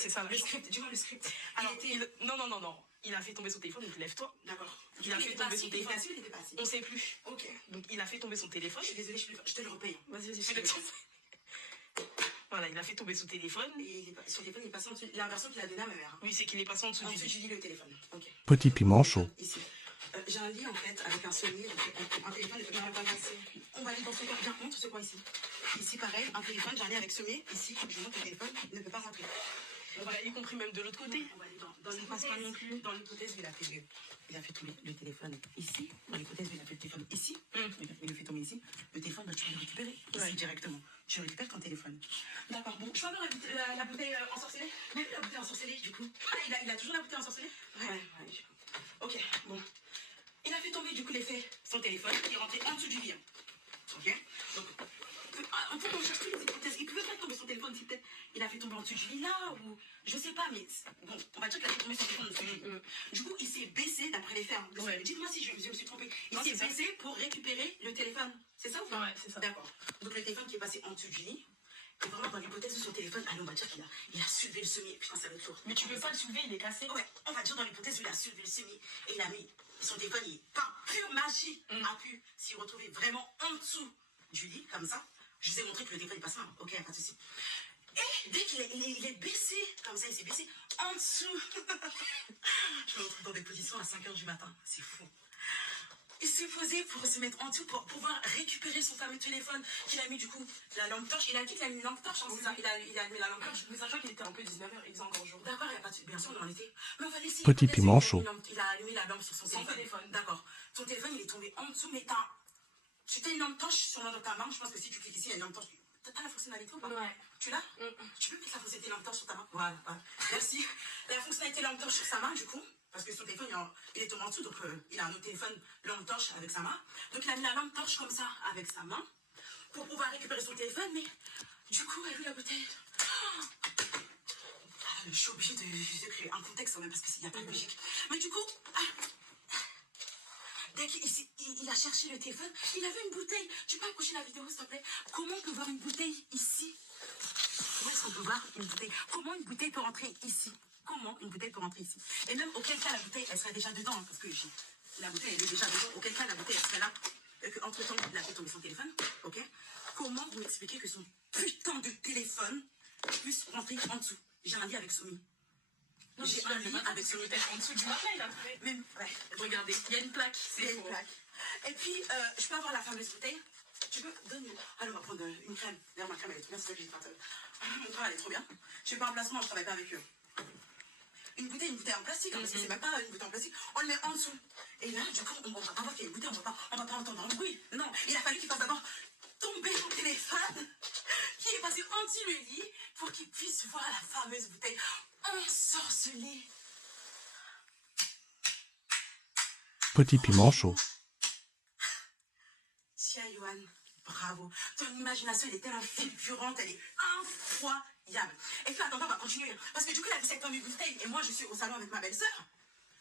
c'est ça. Le script, dis-moi le script. Alors, non. Il a fait tomber son téléphone, donc lève-toi. D'accord. Il a fait tomber son téléphone. Il était pas assis. On sait plus. Ok. Donc, il a fait tomber son téléphone. Je suis désolée, je te le repaye. Vas-y, je te le Voilà, il a fait tomber son téléphone. Et son téléphone, il est passé en dessous. La version qu'il a donnée à ma mère. Oui, c'est qu'il est passé en dessous du lit, le téléphone. Ok. Petit piment chaud. Ici. J'ai un lit, en fait, avec un Sony. Un téléphone, ne peut pas passer. On va aller dans ce coin. Viens, montre ce coin ici. Ici, pareil, un téléphone, j'ai un lit avec Sony. Ici, je montre le téléphone, il ne peut pas rentrer. On va y compris même de l'autre côté. On va aller dans l'hypothèse non plus. Dans l'hypothèse où il a fait tomber le téléphone ici. Dans l'hypothèse où il a fait le téléphone ici. Il le fait tomber ici. Le téléphone, bah, tu peux le récupérer ici directement. Tu récupères ton téléphone. D'accord, bon, je peux avoir la bouteille ensorcelée. Même la bouteille ensorcelée, du coup. Ah, il a toujours la bouteille ensorcelée. Ouais. Ok, bon. Il a fait tomber, du coup, son téléphone. Il est rentré en dessous du lit. Ok. Donc, en fait, on cherche toutes les hypothèses. Il pouvait pas tomber son téléphone si peut-être il a fait tomber en dessous du lit là ou je sais pas, mais bon, on va dire qu'il a fait tomber son téléphone en dessous du lit. Du coup, il s'est baissé d'après les faits. Ouais. Dites-moi si je me suis trompée. Il s'est baissé pour récupérer le téléphone. C'est ça ou pas? Ouais, c'est ça. D'accord. Donc le téléphone qui est passé en dessous du lit. Et vraiment dans l'hypothèse de son téléphone, allez, on va dire qu'il a soulevé le semi. Putain, ça va être lourd. Mais tu peux pas le soulever, il est cassé. Ouais, on va dire dans l'hypothèse où il a soulevé le semi et il a mis son téléphone, il est par pure magie a pu s'y retrouver vraiment en dessous du lit, comme ça. Je vous ai montré que le téléphone est pas ça. Ok, pas de souci. Et dès qu'il est baissé, comme ça, il s'est baissé en dessous. Je me retrouve dans des positions à 5h du matin. C'est fou. Il s'est posé pour se mettre en dessous, pour pouvoir récupérer son fameux téléphone qu'il a mis du coup, la lampe torche. Il a dit qu'il a mis une lampe torche, c'est ça. Il a mis la lampe torche. Mais sachant qu'il était un peu 19h, il faisait encore jour. D'accord, il n'y a pas de... Bien sûr, on en était. Mais on va laisser... Petit piment chaud. Il a allumé la lampe sur son téléphone. D'accord. Ton téléphone, il est tombé en dessous, mais tu as une lampe torche sûrement dans ta main. Je pense que si tu cliques ici, il y a une lampe torche. T'as la fonctionnalité ou pas? Ouais. Tu l'as? Tu peux mettre la fonctionnalité lampe torche sur ta main? Voilà. Merci. La fonctionnalité lampe torche sur sa main, du coup, parce que son téléphone, il est tombé en dessous, donc il a un autre téléphone lampe torche avec sa main. Donc il a mis la lampe torche comme ça avec sa main pour pouvoir récupérer son téléphone, mais du coup, elle a vu la bouteille. Je suis obligée de créer un contexte quand même parce qu'il n'y a pas de logique. Mais du coup, dès qu'il a cherché le téléphone, il a vu une bouteille. Tu peux approcher la vidéo, s'il te plaît? Comment on peut voir une bouteille ici? Où est-ce qu'on peut voir une bouteille? Comment une bouteille peut rentrer ici? Comment une bouteille peut rentrer ici? Et même auquel cas la bouteille, elle serait déjà dedans, hein, parce que la bouteille, elle est déjà dedans. Auquel cas la bouteille, elle serait là. Et qu'entre-temps, il a fait tomber son téléphone. Ok? Comment vous m'expliquez que son putain de téléphone puisse rentrer en dessous? J'ai un lit avec Soumi. J'ai un lit avec Soumi. En dessous du matelas, il a trouvé. Mais, ouais. Regardez, il y a une plaque. Il y a une plaque. Et puis, je peux avoir la fameuse bouteille? Tu peux donner. Alors, on va prendre une crème. D'ailleurs, ma crème, elle est trop bien. C'est ça que j'ai dit. Mon crème, elle est trop bien. Je fais pas un placement, je travaille pas avec eux. Une bouteille en plastique, parce que c'est même pas une bouteille en plastique. On le met en dessous. Et là, du coup, on va pas voir qu'il y a une bouteille, on va pas entendre un bruit. Non, il a fallu qu'il fasse d'abord tomber son téléphone, qui est passé en dessous le lit, pour qu'il puisse voir la fameuse bouteille ensorcelée. Petit piment chaud. Tia Yohan, bravo. Ton imagination, elle est tellement fulgurante, elle est incroyable. Et puis, attends, on va continuer. Parce que du coup, il a vu cette fameuse bouteille, et moi, je suis au salon avec ma belle-sœur.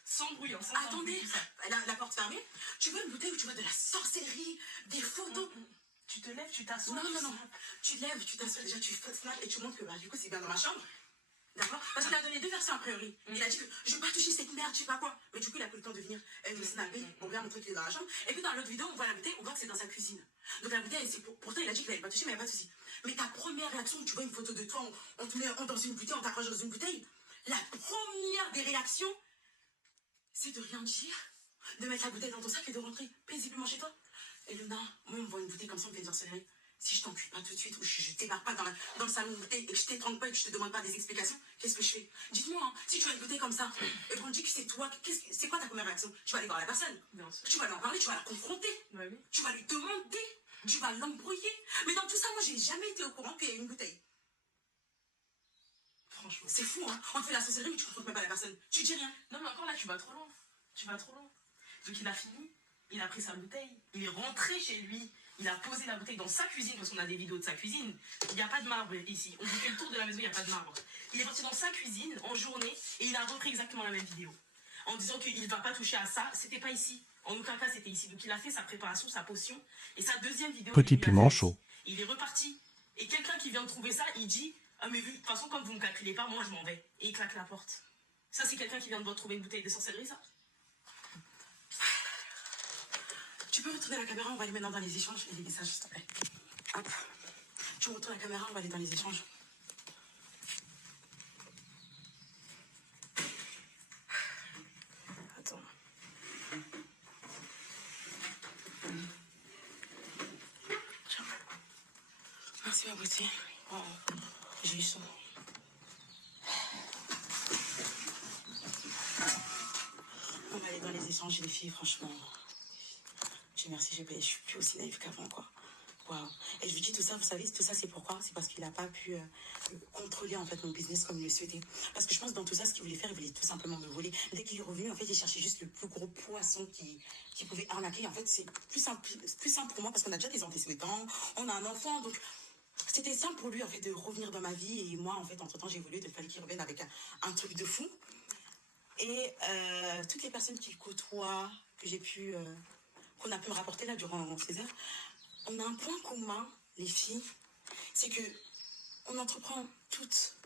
Sans bruit, sans Attendez, la porte fermée. Tu veux une bouteille où tu vois de la sorcellerie, des photos? Tu te lèves, tu t'assois. Non. Tu te lèves, tu t'assois, déjà tu fais snap et tu montres que bah, du coup c'est bien dans ma chambre. D'accord? Parce qu'il a donné deux versions a priori. Il a dit que je vais pas toucher cette merde, je sais pas quoi. Mais du coup il a pris le temps de venir me snapper pour bien montrer qu'il est dans la chambre. Et puis dans l'autre vidéo, on voit la bouteille, on voit que c'est dans sa cuisine. Donc la bouteille, pourtant il a dit qu'il n'avait pas touché, mais il n'y a pas de souci. Mais ta première réaction, tu vois une photo de toi, on te met dans une bouteille, on t'accroche dans une bouteille. La première des réactions, c'est de rien dire, de mettre la bouteille dans ton sac et de rentrer paisiblement chez toi. Et Luna, moi on me voit une bouteille comme ça, on me fait une sorcellerie. Si je t'encule pas tout de suite, ou je débarque pas dans le salon de bouteille et que je t'étrangle pas et que je te demande pas des explications, qu'est-ce que je fais? Dites-moi, hein, si tu as une bouteille comme ça et qu'on te dit que c'est toi, c'est quoi ta première réaction? Tu vas aller voir la personne, tu vas lui en parler, tu vas la confronter, tu vas lui demander, tu vas l'embrouiller. Mais dans tout ça, moi j'ai jamais été au courant qu'il y a une bouteille. Franchement, c'est fou, hein. On te fait la sorcellerie, mais tu confrontes même pas la personne. Tu dis rien. Non, mais encore là, tu vas trop loin. Donc il a fini, il a pris sa bouteille, il est rentré chez lui. Il a posé la bouteille dans sa cuisine, parce qu'on a des vidéos de sa cuisine. Il n'y a pas de marbre ici. On fait le tour de la maison, il n'y a pas de marbre. Il est parti dans sa cuisine en journée et il a repris exactement la même vidéo. En disant qu'il ne va pas toucher à ça. C'était pas ici. En aucun cas, c'était ici. Donc il a fait sa préparation, sa potion. Et sa deuxième vidéo... Petit piment chaud. Il est reparti. Et quelqu'un qui vient de trouver ça, il dit... Ah, mais vu, de toute façon, comme vous me calculez pas, moi je m'en vais. Et il claque la porte. Ça, c'est quelqu'un qui vient de vous retrouver une bouteille de sorcellerie, ça? Tu peux retourner la caméra, on va aller maintenant dans les échanges et les messages, s'il te plaît. Hop. Tu retournes la caméra, on va aller dans les échanges. Attends. Tiens. Merci ma beauté. Oh, j'ai eu chaud. On va aller dans les échanges, les filles, franchement. Dieu merci, je suis plus aussi naïve qu'avant, quoi. Waouh. Et je lui dis tout ça, vous savez, tout ça, c'est pourquoi? C'est parce qu'il n'a pas pu contrôler, en fait, mon business comme il le souhaitait. Parce que je pense, dans tout ça, ce qu'il voulait faire, il voulait tout simplement me voler. Dès qu'il est revenu, en fait, il cherchait juste le plus gros poisson qui pouvait arnaquer. En fait, c'est plus simple pour moi parce qu'on a déjà des antécédents, on a un enfant, donc c'était simple pour lui, en fait, de revenir dans ma vie. Et moi, en fait, entre-temps, j'ai évolué, il fallait qu'il revienne avec un truc de fou. Et toutes les personnes qu'il côtoie, qu'on a pu me rapporter là durant ces heures, on a un point commun, les filles, c'est que on entreprend toutes.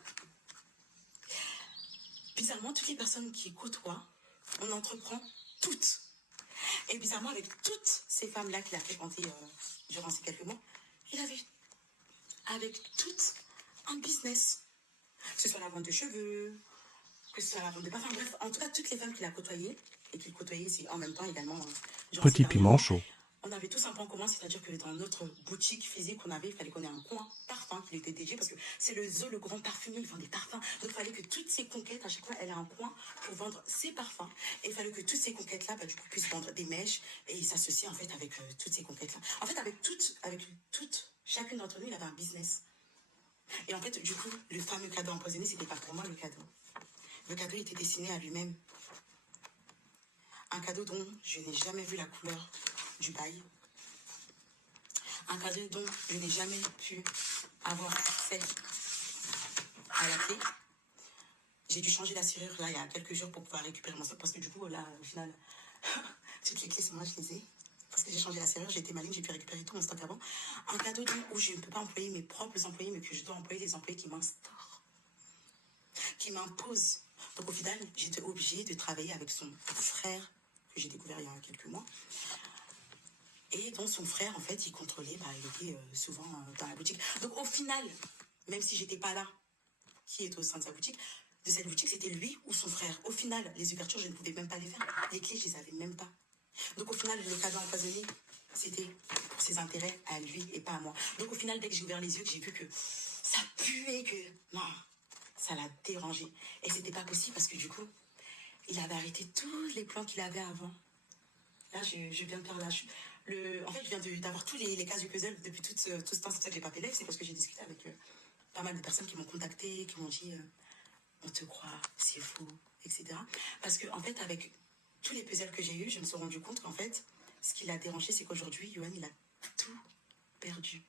Bizarrement, toutes les personnes qui côtoient, on entreprend toutes. Et bizarrement, avec toutes ces femmes-là qu'il a fréquentées durant ces quelques mois, il avait avec toutes un business. Que ce soit la vente de cheveux, que ce soit la vente de parfums, bref, en tout cas, toutes les femmes qu'il a côtoyées, et qu'il côtoyait, c'est en même temps également, durant ces Petit derniers piment mois, chaud. on avait tous un point commun, c'est-à-dire que dans notre boutique physique qu'on avait, il fallait qu'on ait un coin parfum qui était dédié, parce que c'est le grand parfumé, ils vendent des parfums. Donc il fallait que toutes ces conquêtes, à chaque fois, elle ait un coin pour vendre ses parfums. Et il fallait que toutes ces conquêtes-là, du coup, puissent vendre des mèches et s'associer, en fait, avec toutes ces conquêtes-là. En fait, avec toutes, chacune d'entre nous, il avait un business. Et en fait, du coup, le fameux cadeau empoisonné, c'était pas pour moi le cadeau. Le cadeau était destiné à lui-même. Un cadeau dont je n'ai jamais vu la couleur du bail. Un cadeau dont je n'ai jamais pu avoir accès à la clé. J'ai dû changer la serrure là il y a quelques jours pour pouvoir récupérer mon stock parce que du coup là au final toutes les clés sur moi je les ai. Parce que j'ai changé la serrure, j'ai été maligne, j'ai pu récupérer tout mon stock avant. Un cadeau où je ne peux pas employer mes propres employés mais que je dois employer les employés qui m'instaurent, qui m'imposent. Donc au final j'étais obligée de travailler avec son frère que j'ai découvert il y a quelques mois. Et dont son frère, en fait, il contrôlait, il était souvent dans la boutique. Donc au final, même si j'étais pas là, qui est au sein de cette boutique, c'était lui ou son frère. Au final, les ouvertures, je ne pouvais même pas les faire. Les clés, je les avais même pas. Donc au final, le cadeau empoisonné, c'était pour ses intérêts à lui et pas à moi. Donc au final, dès que j'ai ouvert les yeux, que j'ai vu que ça puait, que non, ça l'a dérangé. Et c'était pas possible parce que du coup, il avait arrêté tous les plans qu'il avait avant. Là, je viens de perdre en fait, je viens d'avoir tous les cas du puzzle depuis tout ce temps. C'est pour ça que j'ai pas fait live, c'est parce que j'ai discuté avec pas mal de personnes qui m'ont contacté, qui m'ont dit on te croit, c'est faux, etc. Parce que, en fait, avec tous les puzzles que j'ai eus, je me suis rendu compte qu'en fait, ce qui l'a dérangé, c'est qu'aujourd'hui, Yohan, il a tout perdu.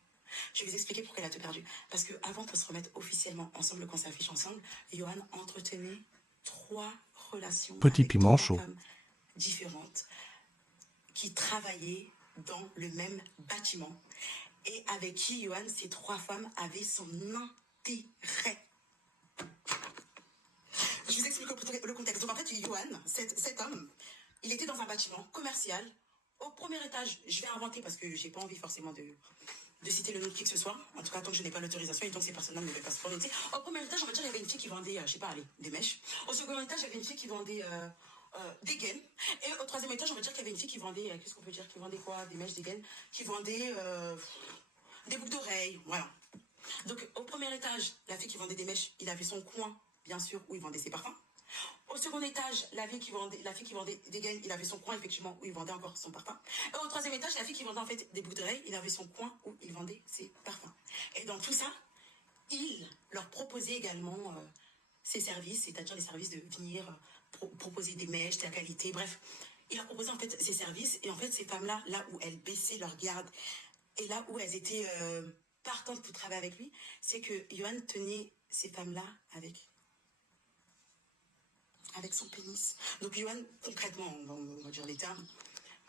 Je vais vous expliquer pourquoi il a tout perdu. Parce qu'avant qu'on se remette officiellement ensemble, qu'on s'affiche ensemble, Yohan entretenait 3 relations Petit avec piment 3 chaud. femmes différentes qui travaillaient dans le même bâtiment et avec qui, Yohan, ces 3 femmes avaient son intérêt. Je vous explique le contexte. Donc en fait, Yohan, cet homme, il était dans un bâtiment commercial. Au premier étage, je vais inventer parce que j'ai pas envie forcément de citer le nom de qui que ce soit. En tout cas, tant que je n'ai pas l'autorisation et tant que ces personnes-là ne devaient pas se prononcer. Au premier étage, on va dire, il y avait une fille qui vendait, je sais pas, allez, des mèches. Au second étage, il y avait une fille qui vendait des gaines. Et au troisième étage, on va dire qu'il y avait une fille qui vendait, qu'est-ce qu'on peut dire, qui vendait quoi? Des mèches, des gaines, qui vendait des boucles d'oreilles, voilà. Donc, au premier étage, la fille qui vendait des mèches, il avait son coin, bien sûr, où il vendait ses parfums. Au second étage, la fille qui vendait des gaines, il avait son coin, effectivement, où il vendait encore son parfum. Et au troisième étage, la fille qui vendait en fait des boucles d'oreilles, il avait son coin où il vendait ses parfums. Et dans tout ça, il leur proposait également ses services, c'est-à-dire les services de venir proposer des mèches, de la qualité, bref. Il leur proposait en fait ses services. Et en fait, ces femmes-là, là où elles baissaient leur garde, et là où elles étaient partantes pour travailler avec lui, c'est que Yohan tenait ces femmes-là avec son pénis. Donc Yohan, concrètement, on va dire les termes,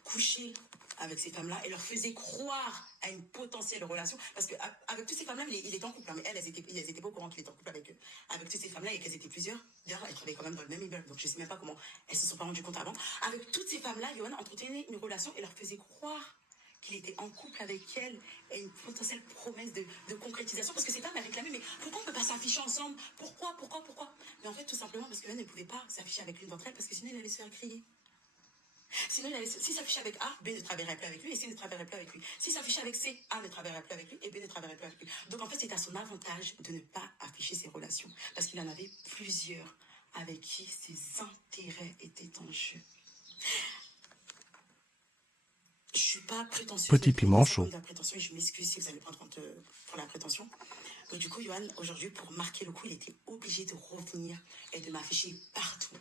couchait avec ces femmes-là et leur faisait croire à une potentielle relation. Parce qu'avec toutes ces femmes-là, il était en couple, hein, mais elles étaient pas au courant qu'il était en couple avec eux. Avec toutes ces femmes-là et qu'elles étaient plusieurs. D'ailleurs, elles travaillaient quand même dans le même immeuble, donc je sais même pas comment elles se sont pas rendues compte avant. Avec toutes ces femmes-là, Johan entretenait une relation et leur faisait croire qu'il était en couple avec elle et une potentielle promesse de concrétisation. Parce que ces femmes réclamaient, mais pourquoi on ne peut pas s'afficher ensemble? Pourquoi? Mais en fait, tout simplement parce qu'elle ne pouvait pas s'afficher avec l'une d'entre elles parce que sinon, elle allait se faire griller. Sinon, s'il s'affichait avec A, B ne travaillerait plus avec lui et C ne travaillerait plus avec lui. S'il s'affichait avec C, A ne travaillerait plus avec lui et B ne travaillerait plus avec lui. Donc en fait, c'est à son avantage de ne pas afficher ses relations parce qu'il en avait plusieurs avec qui ses intérêts étaient en jeu. Je suis pas prétentieuse. Petit piment chaud. De la prétention et je m'excuse si vous allez prendre compte pour la prétention. Mais du coup, Johan, aujourd'hui, pour marquer le coup, il était obligé de revenir et de m'afficher partout.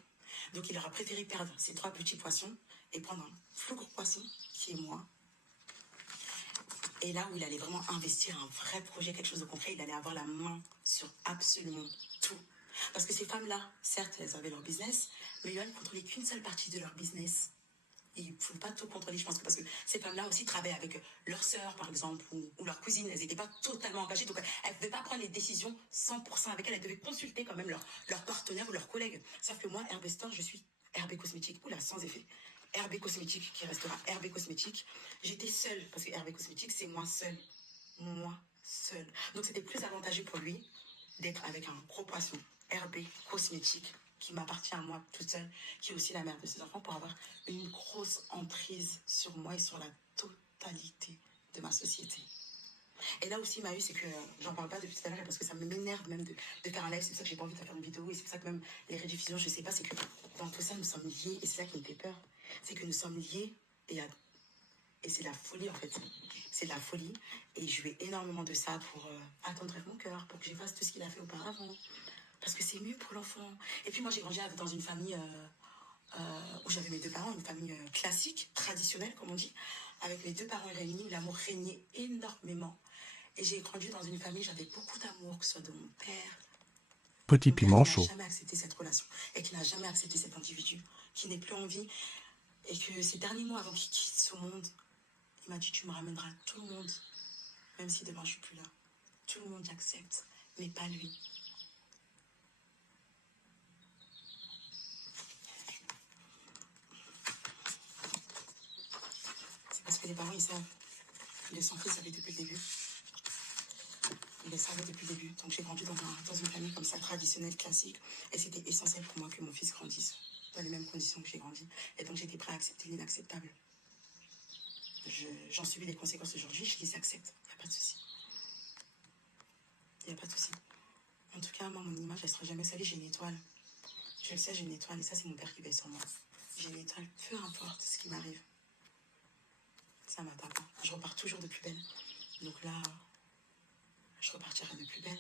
Donc, il aura préféré perdre ses 3 petits poissons et prendre un plus gros poisson, qui est moi. Et là où il allait vraiment investir un vrai projet, quelque chose de concret, il allait avoir la main sur absolument tout. Parce que ces femmes-là, certes, elles avaient leur business, mais Johan ne contrôlait qu'une seule partie de leur business. Ils ne pouvaient pas tout contrôler, je pense, parce que ces femmes-là aussi travaillaient avec leur sœur, par exemple, ou leur cousine. Elles n'étaient pas totalement engagées, donc elles ne pouvaient pas prendre les décisions 100% avec elles. Elles devaient consulter quand même leur partenaire ou leurs collègues. Sauf que moi, Herbe Store, je suis Herbe Cosmétique. Oula, sans effet. Herbe Cosmétique qui restera Herbe Cosmétique. J'étais seule, parce que Herbe Cosmétique, c'est moi seule. Moi seule. Donc c'était plus avantageux pour lui d'être avec un gros poisson, Herbe Cosmétique, qui m'appartient à moi toute seule, qui est aussi la mère de ses enfants, pour avoir une grosse emprise sur moi et sur la totalité de ma société. Et là aussi, Mahu, c'est que j'en parle pas depuis tout à l'heure parce que ça m'énerve même de faire un live. C'est pour ça que j'ai pas envie de faire une vidéo et c'est pour ça que même les rediffusions, je sais pas, c'est que dans tout ça, nous sommes liés et c'est ça qui me fait peur. C'est que nous sommes liés et c'est la folie en fait. C'est de la folie et je lui ai énormément de ça pour attendre mon cœur, pour que je fasse tout ce qu'il a fait auparavant. Parce que c'est mieux pour l'enfant. Et puis moi, j'ai grandi dans une famille où j'avais mes 2 parents, une famille classique, traditionnelle, comme on dit, avec mes 2 parents réunis, où l'amour régnait énormément. Et j'ai grandi dans une famille, j'avais beaucoup d'amour, que ce soit de mon père. Petit Mon père piment qui chaud. n'a jamais accepté cette relation et qui n'a jamais accepté cet individu, qui n'est plus en vie. Et que ces derniers mois avant qu'il quitte ce monde, il m'a dit, tu me ramèneras tout le monde, même si demain je suis plus là. Tout le monde accepte, mais pas lui. Parce que les parents, ils savent. Ils le sont fait, ils savaient depuis le début. Ils le savaient depuis le début. Donc j'ai grandi dans une famille comme ça, traditionnelle, classique. Et c'était essentiel pour moi que mon fils grandisse dans les mêmes conditions que j'ai grandi. Et donc j'étais prêt à accepter l'inacceptable. J'en subis les conséquences aujourd'hui, je les accepte. Il n'y a pas de souci. Il n'y a pas de souci. En tout cas, moi, mon image, elle ne sera jamais salie. J'ai une étoile. Je le sais, j'ai une étoile. Et ça, c'est mon père qui veille sur moi. J'ai une étoile, peu importe ce qui m'arrive. Ça ne m'atteint pas. Je repars toujours de plus belle. Donc là, je repartirai de plus belle.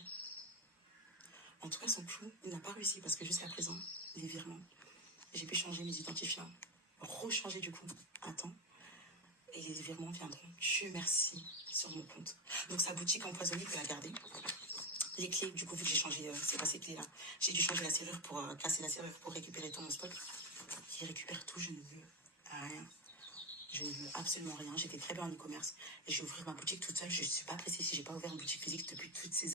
En tout cas, son clou, il n'a pas réussi parce que jusqu'à présent, les virements, j'ai pu changer mes identifiants, rechanger du coup à temps. Et les virements viendront, Dieu merci, sur mon compte. Donc sa boutique empoisonnée, il peut la garder. Les clés, du coup, vu que j'ai changé, c'est pas ces clés-là, j'ai dû changer la serrure pour casser la serrure pour récupérer tout mon stock. Il récupère tout, je ne veux rien. Je ne veux absolument rien. J'étais très bien en e-commerce et je vais ouvrir ma boutique toute seule. Je ne suis pas pressée si j'ai pas ouvert une boutique physique depuis toutes ces